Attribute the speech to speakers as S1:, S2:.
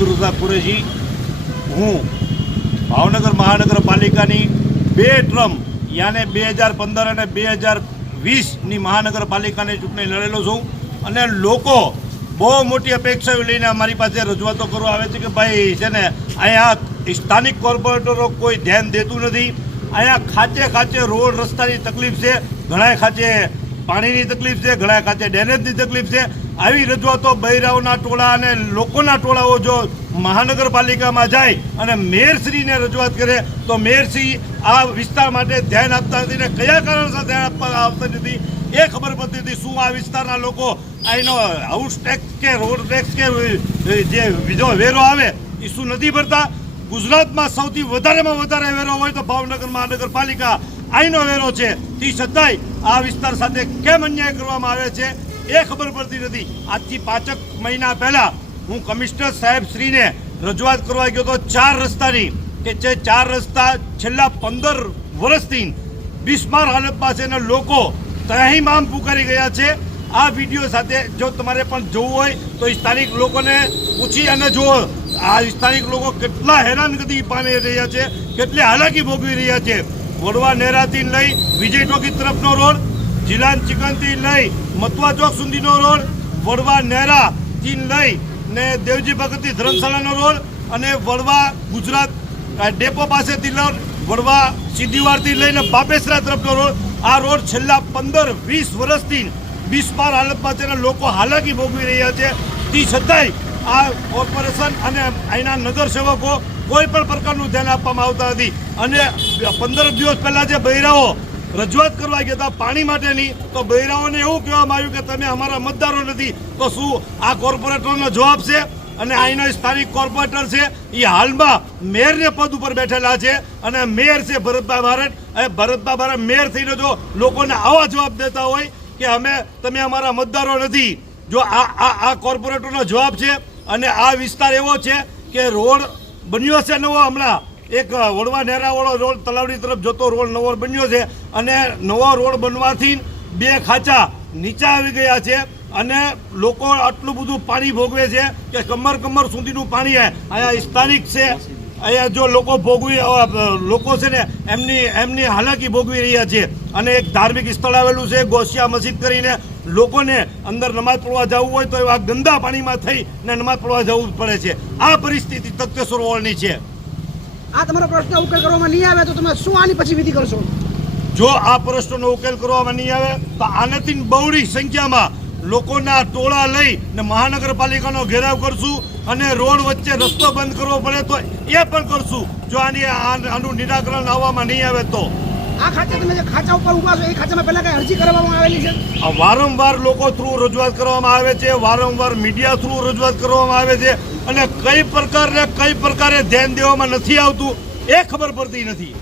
S1: અબ્દુલ કુરેશી હું ભાવનગર મહાનગરપાલિકાની બે ટ્રમ, યાને બે હજાર પંદર અને બે હજાર વીસની મહાનગરપાલિકાની ચૂંટણી લડેલો છું. અને લોકો બહુ મોટી અપેક્ષાઓ લઈને અમારી પાસે રજૂઆતો કરવા આવે છે કે ભાઈ, છે ને, અહીંયા સ્થાનિક કોર્પોરેટરો કોઈ ધ્યાન દેતું નથી. અહીંયા ખાચે ખાચે રોડ રસ્તાની તકલીફ છે ઘણા ખાચે પાણીની તકલીફ છે ઘણા ખાચે ડેનેજની તકલીફ છે. આવી રજૂઆતો બૈરાવના ટોળા અને લોકોના ટોળાઓ જો મહાનગરપાલિકામાં જાય અને મેયરશ્રીને રજૂઆત કરે, તો મેયરશ્રી આ વિસ્તાર માટે ધ્યાન આપતા નથી ને કયા કારણસર ધ્યાન આપવા આવતા નથી એ ખબર પડતી નથી શું આ વિસ્તારના લોકો અહીંનો હાઉસ ટેક્સ કે રોડ ટેક્સ કે જે બીજો વેરો આવે એ શું નથી ભરતા? ગુજરાતમાં સૌથી વધારેમાં વધારે વેરો હોય તો ભાવનગર મહાનગરપાલિકા અહીંનો વેરો છે. તે છતાંય આ વિસ્તાર સાથે કેમ અન્યાય કરવામાં આવે છે? એ ખબર પડતી નથી. આજથી પાંચક મહિના પહેલા હું કમિશનર સાહેબ શ્રીને રજૂઆત કરવા ગયો હતો ચાર રસ્તાની કે જે ચાર રસ્તા છેલ્લા પંદર વર્ષથી બિસ્માર હાલતમાં છે અને લોકો ત્રાહીમામ પુકારી ગયા છે. આ વીડિયો સાથે જો તમારે પણ જોવું હોય તો સ્થાનિક લોકોને પૂછી અને જુઓ, આ સ્થાનિક લોકો કેટલા હેરાનગતિ પામી રહ્યા છે, કેટલી હાલાકી ભોગવી રહ્યા છે. વડવા નેરાથી લઈ વિજય ટોકી તરફનો રોડ જિલ્લાન ચિકનથી લઈ મતવા ચોક સુધીનો રોડ, વડવા નેરાથી લઈ ને દેવજી ભગતથી ધર્મશાળાનો રોડ અને વડવા ગુજરાત ડેપો પાસેથી વડવા સિદ્ધિવારથી લઈને બાપેસરા તરફનો રોડ. આ રોડ છેલ્લા પંદર, વીસ વર્ષથી બિસ્માર હાલતમાં તેના લોકો હાલાકી ભોગવી રહ્યા છે. તે છતાંય આ કોર્પોરેશન અને અહીંના નગરસેવકો કોઈ પણ પ્રકારનું ધ્યાન આપવામાં આવતા નથી. અને પંદર દિવસ પહેલાં જે બૈરાઓ રજૂઆત કરવા ગયા હતા પાણી માટેની, તો બૈરાઓને એવું કહેવામાં આવ્યું કે તમે અમારા મતદારો નથી, તો શું આ કોર્પોરેટરનો જવાબ છે? અને અહીંનો સ્થાનિક કોર્પોરેટર છે એ હાલમાં મેયરને પદ ઉપર બેઠેલા છે, અને મેયર છે ભરતભાઈ ભારત એ ભરતભાઈ ભારત મેયર થઈને જો લોકોને આવા જવાબ દેતા હોય કે અમે, તમે અમારા મતદારો નથી, જો આ આ આ કોર્પોરેટરનો જવાબ છે, અને આ વિસ્તાર એવો છે કે રોડ બન્યો છે નવો હમણાં એક વડવા નેરાવાળો રોડ તલાવડી તરફ જતો રોડ નવો બન્યો છે અને નવો રોડ બનવાથી બે ખાંચા નીચા આવી ગયા છે અને લોકો આટલું બધું પાણી ભોગવે છે કે કમર કમર સુધીનું પાણી અહીંયા સ્થાનિક છે. અહીંયા જો લોકો ભોગવી લોકો છે ને એમની એમની હાલાકી ભોગવી રહ્યા છે. અને એક ધાર્મિક સ્થળ આવેલું છે, ગોસિયા મસ્જિદ કરીને લોકોને અંદર નમાઝ પડવા જવું હોય તો એવા ગંદા પાણીમાં થઈ ને નમાઝ પડવા જવું પડે છે. આ પરિસ્થિતિ તખ્તેશ્વર વોળની છે.
S2: આ તમારો પ્રશ્ન ઉકેલ કરવામાં નહીં આવે તો તમે શું આની પછી વિધિ કરશો?
S1: જો આ પ્રશ્નનો ઉકેલ કરવામાં નહીં આવે, તો આનાથી બહુડી સંખ્યામાં લોકોના ટોળા લઈ ને મહાનગરપાલિકાનો ઘેરાવ કરશું અને રોડ વચ્ચે રસ્તો બંધ કરવો પડે તો એ પણ કરશું. જો આની આનું નિરાકરણ આવવામાં નહીં આવે તો.
S2: આ ખાતે તમે જે ખાચા ઉપર ઊભા છો, એ ખાચામાં પહેલા કઈ અરજી કરવામાં આવેલી છે?
S1: વારંવાર લોકો થ્રુ રજૂઆત કરવામાં આવે છે, વારંવાર મીડિયા થ્રુ રજૂઆત કરવામાં આવે છે અને કઈ પ્રકારને કઈ પ્રકારે ધ્યાન દેવામાં નથી આવતું, એ ખબર પડતી નથી.